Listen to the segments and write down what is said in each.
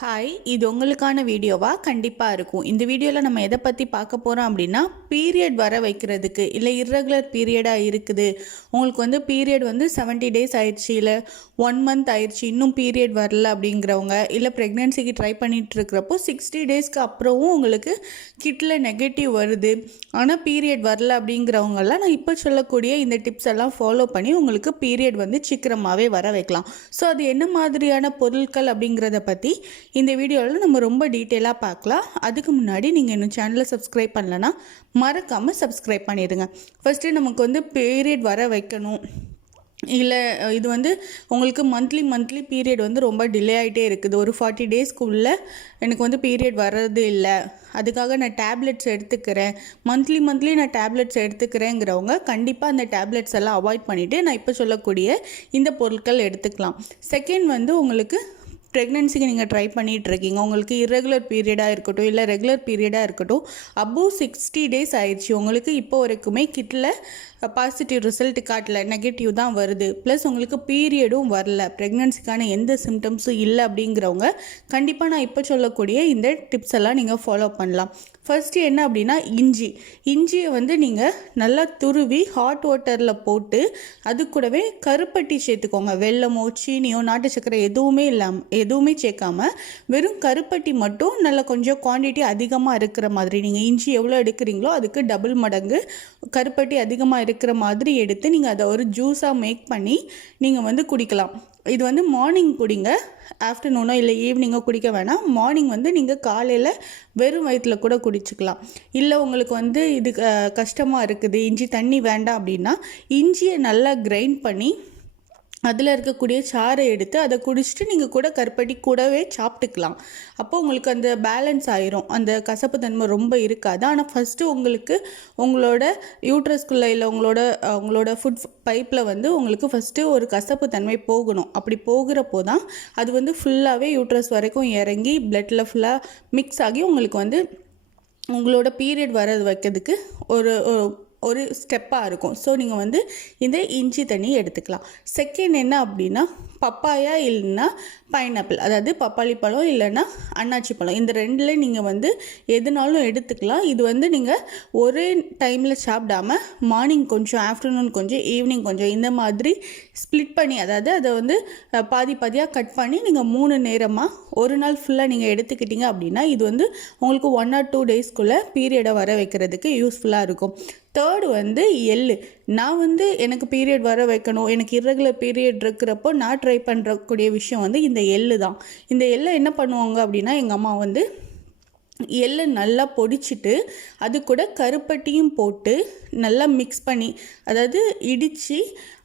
Hi, இது உங்களுக்கான வீடியோவா கண்டிப்பாக இருக்கும். இந்த வீடியோவில் நம்ம எதை பற்றி பார்க்க போகிறோம் அப்படின்னா, பீரியட் வர வைக்கிறதுக்கு இல்லை இர்ரெகுலர் பீரியடாக இருக்குது, உங்களுக்கு வந்து பீரியட் வந்து 70 டேஸ் ஆயிடுச்சு, இல்லை 1 மந்த் ஆயிடுச்சு, இன்னும் பீரியட் வரல அப்படிங்கிறவங்க, இல்லை ப்ரெக்னென்சிக்கு ட்ரை பண்ணிகிட்டு இருக்கிறப்போ 60 டேஸ்க்கு அப்புறமும் உங்களுக்கு கிட்டில் நெகட்டிவ் வருது, ஆனால் பீரியட் வரல அப்படிங்கிறவங்கெல்லாம் நான் இப்போ சொல்லக்கூடிய இந்த டிப்ஸ் எல்லாம் ஃபாலோ பண்ணி உங்களுக்கு பீரியட் வந்து சீக்கிரமாகவே வர வைக்கலாம். ஸோ அது என்ன மாதிரியான பொருட்கள் அப்படிங்கிறத பற்றி இந்த வீடியோவில் நம்ம ரொம்ப டீட்டெயிலாக பார்க்கலாம். அதுக்கு முன்னாடி நீங்கள் இன்னும் சேனலை சப்ஸ்கிரைப் பண்ணலன்னா மறக்காமல் சப்ஸ்கிரைப் பண்ணிடுங்க. ஃபஸ்ட்டு நமக்கு வந்து பீரியட் வர வைக்கணும், இல்லை இது வந்து உங்களுக்கு மந்த்லி பீரியட் வந்து ரொம்ப டிலே ஆகிட்டே இருக்குது, ஒரு 40 டேஸ்க்குள்ளே எனக்கு வந்து பீரியட் வர்றது இல்லை, அதுக்காக நான் டேப்லெட்ஸ் எடுத்துக்கிறேன், மந்த்லி நான் டேப்லெட்ஸ் எடுத்துக்கிறேங்கிறவங்க கண்டிப்பாக அந்த டேப்லெட்ஸ் எல்லாம் அவாய்ட் பண்ணிவிட்டு நான் இப்போ சொல்லக்கூடிய இந்த பொருட்கள் எடுத்துக்கலாம். செகண்ட் வந்து உங்களுக்கு ப்ரெக்னென்சிக்கு நீங்கள் ட்ரை பண்ணிகிட்ருக்கீங்க, உங்களுக்கு இர்ரெகுலர் பீரியடாக இருக்கட்டும் இல்லை ரெகுலர் பீரியடாக இருக்கட்டும், அபோவ் 60 டேஸ் ஆயிடுச்சு, உங்களுக்கு இப்போ வரைக்குமே கிட்டில் பாசிட்டிவ் ரிசல்ட் காட்டல, நெகட்டிவ் தான் வருது, ப்ளஸ் உங்களுக்கு பீரியடும் வரல, ப்ரெக்னென்சிக்கான எந்த சிம்டம்ஸும் இல்லை அப்படிங்கிறவங்க கண்டிப்பாக நான் இப்போ சொல்லக்கூடிய இந்த டிப்ஸ் எல்லாம் நீங்கள் ஃபாலோ பண்ணலாம். ஃபர்ஸ்ட்டு என்ன அப்படின்னா, இஞ்சியை வந்து நீங்கள் நல்லா துருவி ஹாட் வாட்டரில் போட்டு அது கூடவே கருப்பட்டி சேர்த்துக்கோங்க. வெல்லமோ சீனியோ நாட்டு சர்க்கரை எதுவுமே சேர்க்காம வெறும் கருப்பட்டி மட்டும் நல்லா கொஞ்சம் குவான்டிட்டி அதிகமாக இருக்கிற மாதிரி, நீங்கள் இஞ்சி எவ்வளோ எடுக்கிறீங்களோ அதுக்கு டபுள் மடங்கு கருப்பட்டி அதிகமாக இருக்கிற மாதிரி எடுத்து நீங்கள் அதை ஒரு ஜூஸாக மேக் பண்ணி நீங்கள் வந்து குடிக்கலாம். இது வந்து மார்னிங் குடிங்க, ஆஃப்டர்நூனோ இல்லை ஈவினிங்கோ குடிக்க வேணாம். மார்னிங் வந்து நீங்கள் காலையில் வெறும் வயிற்றில் கூட குடிச்சிக்கலாம். இல்லை உங்களுக்கு வந்து இது கஷ்டமாக இருக்குது, இஞ்சி தண்ணி வேண்டாம் அப்படின்னா இஞ்சியை நல்லா கிரைண்ட் பண்ணி அதில் இருக்கக்கூடிய சாறை எடுத்து அதை குடிச்சிட்டு நீங்கள் கூட கருப்பட்டி கூடவே சாப்பிட்டுக்கலாம். அப்போது உங்களுக்கு அந்த பேலன்ஸ் ஆயிரும், அந்த கசப்பு தன்மை ரொம்ப இருக்காது. ஆனால் ஃபஸ்ட்டு உங்களுக்கு உங்களோட யூட்ரஸ்குள்ளே இல்லை உங்களோட ஃபுட் பைப்பில் வந்து உங்களுக்கு ஃபஸ்ட்டு ஒரு கசப்பு தன்மை போகணும். அப்படி போகிறப்போ தான் அது வந்து ஃபுல்லாகவே யூட்ரஸ் வரைக்கும் இறங்கி பிளட்டில் ஃபுல்லாக மிக்ஸ் ஆகி உங்களுக்கு வந்து உங்களோட பீரியட் வர வைக்கிறதுக்கு ஒரு ஸ்டெப்பாக இருக்கும். ஸோ நீங்கள் வந்து இந்த இஞ்சி தண்ணி எடுத்துக்கலாம். செகண்ட் என்ன அப்படின்னா, பப்பாயா இல்லைன்னா பைனாப்பிள், அதாவது பப்பாளி பழம் இல்லைன்னா அன்னாச்சி பழம், இந்த ரெண்டில் நீங்கள் வந்து எதுனாலும் எடுத்துக்கலாம். இது வந்து நீங்கள் ஒரே டைமில் சாப்பிடாமல் மார்னிங் கொஞ்சம், ஆஃப்டர்நூன் கொஞ்சம், ஈவினிங் கொஞ்சம், இந்த மாதிரி ஸ்ப்ளிட் பண்ணி, அதாவது அதை வந்து பாதியாக கட் பண்ணி நீங்கள் 3 நேரமாக ஒரு நாள் ஃபுல்லாக நீங்கள் எடுத்துக்கிட்டீங்க அப்படின்னா இது வந்து உங்களுக்கு 1 or 2 டேஸ்க்குள்ளே பீரியடை வர வைக்கிறதுக்கு யூஸ்ஃபுல்லாக இருக்கும். தேர்டு வந்து எள்ளு. நான் வந்து எனக்கு பீரியட் வர வைக்கணும், எனக்கு இர்ரெகுலர் பீரியட் இருக்கிறப்போ நான் ட்ரை பண்ணுறக்கூடிய விஷயம் வந்து இந்த எள்ளு தான். இந்த எள்ளை என்ன பண்ணுவாங்க அப்படின்னா, எங்கள் அம்மா வந்து எள்ளை நல்லா பொடிச்சிட்டு அது கூட கருப்பட்டியும் போட்டு நல்லா மிக்ஸ் பண்ணி, அதாவது இடித்து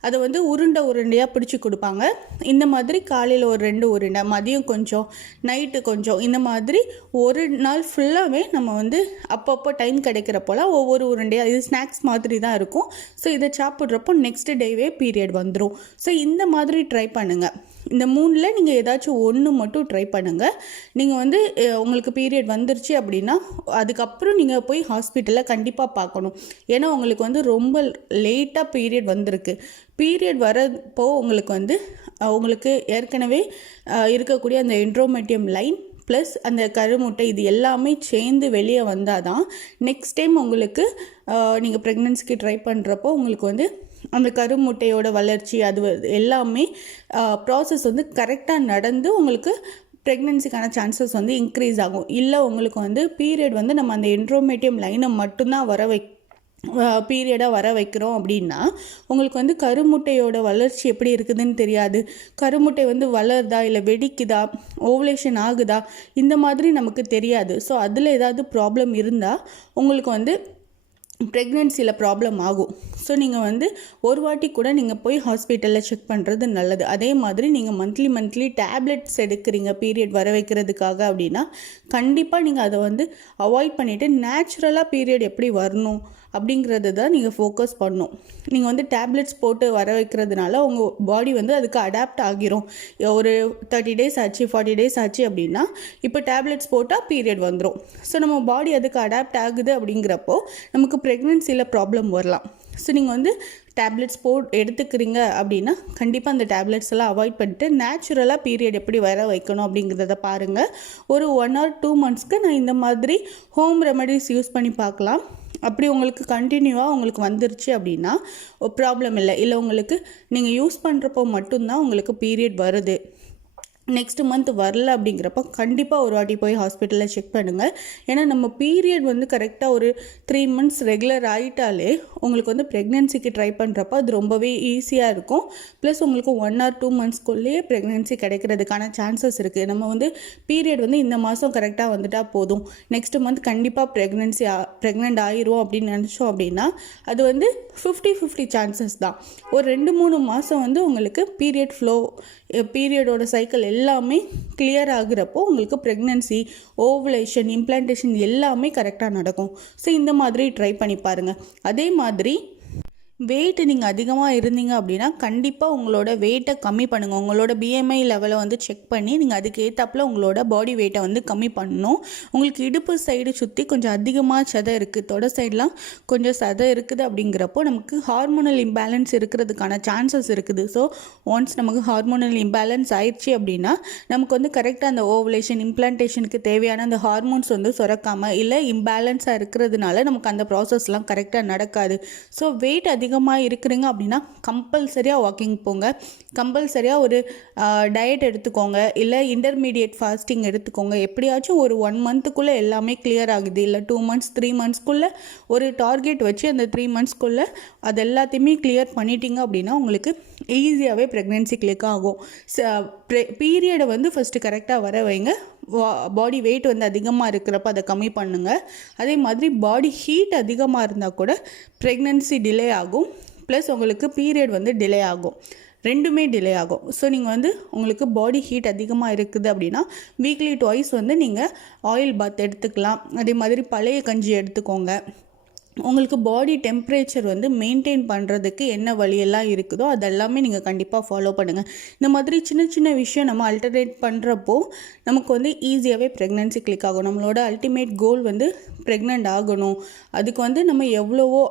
அதை வந்து உருண்டையாக பிடிச்சி கொடுப்பாங்க. இந்த மாதிரி காலையில் ஒரு 2 உருண்டை, மதியம் கொஞ்சம், நைட்டு கொஞ்சம், இந்த மாதிரி ஒரு நாள் ஃபுல்லாகவே நம்ம வந்து அப்பப்போ டைம் கிடைக்கிற போல் ஒவ்வொரு உருண்டையாக, இது ஸ்நாக்ஸ் மாதிரி தான் இருக்கும். ஸோ இதை சாப்பிட்றப்போ நெக்ஸ்ட் டேவே பீரியட் வந்துடும். ஸோ இந்த மாதிரி ட்ரை பண்ணுங்கள். இந்த 3ல் நீங்கள் ஏதாச்சும் ஒன்று மட்டும் ட்ரை பண்ணுங்கள். நீங்கள் வந்து உங்களுக்கு பீரியட் வந்துருச்சு அப்படின்னா அதுக்கப்புறம் நீங்கள் போய் ஹாஸ்பிட்டலில் கண்டிப்பாக பார்க்கணும். ஏன்னா உங்களுக்கு வந்து ரொம்ப லேட்டாக பீரியட் வந்திருக்கு. பீரியட் வரப்போ உங்களுக்கு ஏற்கனவே இருக்கக்கூடிய அந்த எண்ட்ரோமெட்ரியம் லைன் ப்ளஸ் அந்த கருமுட்டை இது எல்லாமே சேர்ந்து வெளியே வந்தால் தான் நெக்ஸ்ட் டைம் உங்களுக்கு நீங்கள் ப்ரெக்னென்சிக்கு ட்ரை பண்ணுறப்போ உங்களுக்கு வந்து அந்த கருமுட்டையோட வளர்ச்சி அது எல்லாமே ப்ராசஸ் வந்து கரெக்டாக நடந்து உங்களுக்கு ப்ரெக்னென்சிக்கான சான்சஸ் வந்து இன்க்ரீஸ் ஆகும். இல்லை உங்களுக்கு வந்து பீரியட் வந்து நம்ம அந்த எண்ட்ரோமெட்ரியம் லைனை மட்டும்தான் பீரியடாக வர வைக்கிறோம் அப்படின்னா உங்களுக்கு வந்து கருமுட்டையோட வளர்ச்சி எப்படி இருக்குதுன்னு தெரியாது. கருமுட்டை வந்து வளருதா இல்லை வெடிக்குதா, ஓவலேஷன் ஆகுதா, இந்த மாதிரி நமக்கு தெரியாது. ஸோ அதில் ஏதாவது ப்ராப்ளம் இருந்தால் உங்களுக்கு வந்து ப்ரெக்னென்சியில் ப்ராப்ளம் ஆகும். ஸோ நீங்கள் வந்து ஒரு வாட்டி கூட நீங்கள் போய் ஹாஸ்பிட்டலில் செக் பண்ணுறது நல்லது. அதே மாதிரி நீங்கள் மந்த்லி டேப்லெட்ஸ் எடுக்கிறீங்க பீரியட் வர வைக்கிறதுக்காக அப்படின்னா கண்டிப்பாக நீங்கள் அதை வந்து அவாய்ட் பண்ணிவிட்டு நேச்சுரலாக பீரியட் எப்படி வரணும் அப்படிங்கிறது தான் நீங்கள் ஃபோக்கஸ் பண்ணணும். நீங்கள் வந்து டேப்லெட்ஸ் போட்டு வர வைக்கிறதுனால உங்கள் பாடி வந்து அதுக்கு அடாப்ட் ஆகிரும். ஒரு 30 டேஸ் ஆச்சு, 40 டேஸ் ஆச்சு அப்படின்னா இப்போ டேப்லெட்ஸ் போட்டால் பீரியட் வந்துடும். ஸோ நம்ம பாடி அதுக்கு அடாப்ட் ஆகுது அப்படிங்கிறப்போ நமக்கு ப்ரெக்னென்சியில் ப்ராப்ளம் வரலாம். ஸோ நீங்கள் வந்து டேப்லெட்ஸ் எடுத்துக்கிறீங்க அப்படின்னா கண்டிப்பாக அந்த டேப்லெட்ஸ் எல்லாம் அவாய்ட் பண்ணிட்டு நேச்சுரலாக பீரியட் எப்படி வர வைக்கணும் அப்படிங்கிறத பாருங்கள். ஒரு 1 or 2 monthsக்கு நான் இந்த மாதிரி ஹோம் ரெமெடிஸ் யூஸ் பண்ணி பார்க்கலாம். அப்படி உங்களுக்கு கண்டினியூவாக உங்களுக்கு வந்துருச்சு அப்படின்னா ப்ராப்ளம் இல்லை உங்களுக்கு நீங்கள் யூஸ் பண்ணுறப்போ மட்டும்தான் உங்களுக்கு பீரியட் வருது, நெக்ஸ்ட் மந்த் வரல அப்படிங்கிறப்ப கண்டிப்பாக ஒரு வாட்டி போய் ஹாஸ்பிட்டலில் செக் பண்ணுங்கள். ஏன்னா நம்ம பீரியட் வந்து கரெக்டாக ஒரு 3 months ரெகுலர் ஆகிட்டாலே உங்களுக்கு வந்து ப்ரெக்னென்சிக்கு ட்ரை பண்ணுறப்ப அது ரொம்பவே ஈஸியாக இருக்கும். ப்ளஸ் உங்களுக்கு 1 or 2 monthsக்குள்ளேயே ப்ரெக்னென்சி கிடைக்கிறதுக்கான சான்சஸ் இருக்குது. நம்ம வந்து பீரியட் வந்து இந்த மாதம் கரெக்டாக வந்துட்டால் போதும், நெக்ஸ்ட் மந்த் கண்டிப்பாக ப்ரெக்னென்ட் ஆயிரும் அப்படின்னு நினச்சோம் அப்படின்னா அது வந்து 50-50 சான்சஸ் தான். ஒரு 2-3 மாதம் வந்து உங்களுக்கு பீரியடோட சைக்கிள் எல்லாமே கிளியர் ஆகுறப்போ உங்களுக்கு ப்ரெக்னென்சி, ஓவுலேஷன், இம்ப்ளான்டேஷன் எல்லாமே கரெக்டாக நடக்கும். ஸோ இந்த மாதிரி ட்ரை பண்ணி பாருங்கள். அதே மாதிரி வெயிட் நீங்கள் அதிகமாக இருந்தீங்க அப்படின்னா கண்டிப்பாக உங்களோட வெயிட்டை கம்மி பண்ணுங்கள். உங்களோட பிஎம்ஐ லெவலை வந்து செக் பண்ணி நீங்கள் அதுக்கு ஏற்றாப்புல உங்களோட பாடி வெயிட்டை வந்து கம்மி பண்ணணும். உங்களுக்கு இடுப்பு சைடு சுற்றி கொஞ்சம் அதிகமாக சதை இருக்குது, தொட சைடெலாம் கொஞ்சம் சதை இருக்குது அப்படிங்கிறப்போ நமக்கு ஹார்மோனல் இம்பேலன்ஸ் இருக்கிறதுக்கான சான்சஸ் இருக்குது. ஸோ ஒன்ஸ் நமக்கு ஹார்மோனல் இம்பேலன்ஸ் ஆயிடுச்சு அப்படின்னா நமக்கு வந்து கரெக்டாக அந்த ஓவுலேஷன், இம்ப்ளான்டேஷனுக்கு தேவையான அந்த ஹார்மோன்ஸ் வந்து சுரக்காமல் இல்லை இம்பேலன்ஸாக இருக்கிறதுனால நமக்கு அந்த ப்ராசஸ்லாம் கரெக்டாக நடக்காது. ஸோ வெயிட் அதிகமாக இருக்கிறீங்க அப்படின்னா கம்பல்சரியாக வாக்கிங் போங்க, கம்பல்சரியாக ஒரு டயட் எடுத்துக்கோங்க, இல்லை இன்டர்மீடியட் ஃபாஸ்டிங் எடுத்துக்கோங்க. எப்படியாச்சும் ஒரு 1 monthக்குள்ளே எல்லாமே கிளியர் ஆகுது, இல்லை 2 months 3 monthsக்குள்ளே ஒரு டார்கெட் வச்சு அந்த 3 monthsக்குள்ளே அது எல்லாத்தையுமே கிளியர் பண்ணிட்டீங்க அப்படின்னா உங்களுக்கு ஈஸியாகவே ப்ரெக்னென்சி கிளிக் ஆகும். பீரியடை வந்து ஃபஸ்ட்டு கரெக்டாக வர வைங்க. பாடி வெயிட் வந்து அதிகமாக இருக்கிறப்ப அதை கம்மி பண்ணுங்கள். அதே மாதிரி பாடி ஹீட் அதிகமாக இருந்தால் கூட ப்ரெக்னென்சி டிலே ஆகும், ப்ளஸ் உங்களுக்கு பீரியட் வந்து டிலே ஆகும், ரெண்டுமே டிலே ஆகும். ஸோ நீங்கள் வந்து உங்களுக்கு பாடி ஹீட் அதிகமாக இருக்குது அப்படின்னா வீக்லி 2 வந்து நீங்கள் ஆயில் பாத் எடுத்துக்கலாம். அதே மாதிரி பழைய கஞ்சி எடுத்துக்கோங்க. உங்களுக்கு பாடி டெம்பரேச்சர் வந்து மெயின்டைன் பண்ணுறதுக்கு என்ன வழியெல்லாம் இருக்குதோ அதெல்லாமே நீங்கள் கண்டிப்பாக ஃபாலோ பண்ணுங்கள். இந்த மாதிரி சின்ன சின்ன விஷயம் நம்ம அல்டர்னேட் பண்ணுறப்போ நமக்கு வந்து ஈஸியாகவே ப்ரெக்னென்சி கிளிக் ஆகும். நம்மளோட அல்டிமேட் கோல் வந்து ப்ரெக்னென்ட் ஆகணும். அதுக்கு வந்து நம்ம எவ்வளவோ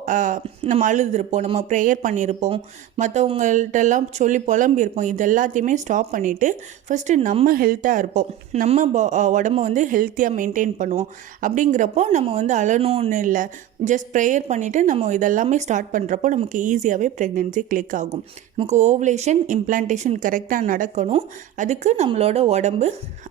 நம்ம அழுதுருப்போம், நம்ம ப்ரேயர் பண்ணியிருப்போம், மற்றவங்கள்ட்டெல்லாம் சொல்லி புலம்பியிருப்போம். இது எல்லாத்தையுமே ஸ்டாப் பண்ணிவிட்டு ஃபஸ்ட்டு நம்ம ஹெல்த்தாக இருப்போம், நம்ம உடம்ப வந்து ஹெல்த்தியாக மெயின்டைன் பண்ணுவோம். அப்படிங்கிறப்போ நம்ம வந்து அழணும்னு இல்லை, ஜஸ்ட் ப்ரேயர் பண்ணிவிட்டு நம்ம இதெல்லாமே ஸ்டார்ட் பண்ணுறப்போ நமக்கு ஈஸியாகவே ப்ரெக்னென்சி கிளிக் ஆகும். நமக்கு ஓவுலேஷன், இம்ப்ளான்டேஷன் கரெக்டாக நடக்கணும். அதுக்கு நம்மளோட உடம்பு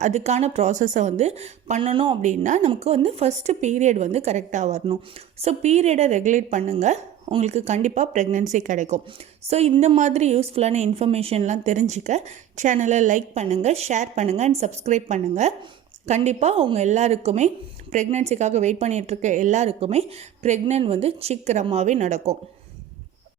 அதுக்கான ப்ராசஸை வந்து பண்ணணும். அப்படின்னா நமக்கு வந்து ஃபஸ்ட்டு பீரியட் வந்து கரெக்டாக வரணும். ஸோ பீரியடை ரெகுலேட் பண்ணுங்கள், உங்களுக்கு கண்டிப்பாக ப்ரெக்னென்சி கிடைக்கும். ஸோ இந்த மாதிரி யூஸ்ஃபுல்லான இன்ஃபர்மேஷன்லாம் தெரிஞ்சுக்க சேனலை லைக் பண்ணுங்கள், ஷேர் பண்ணுங்கள் அண்ட் சப்ஸ்கிரைப் பண்ணுங்கள். கண்டிப்பாக அவங்க எல்லாருக்குமே ப்ரெக்னென்சிக்காக வெயிட் பண்ணிகிட்ருக்க எல்லாருக்குமே ப்ரெக்னென்ட் வந்து சீக்கிரமாகவே நடக்கும்.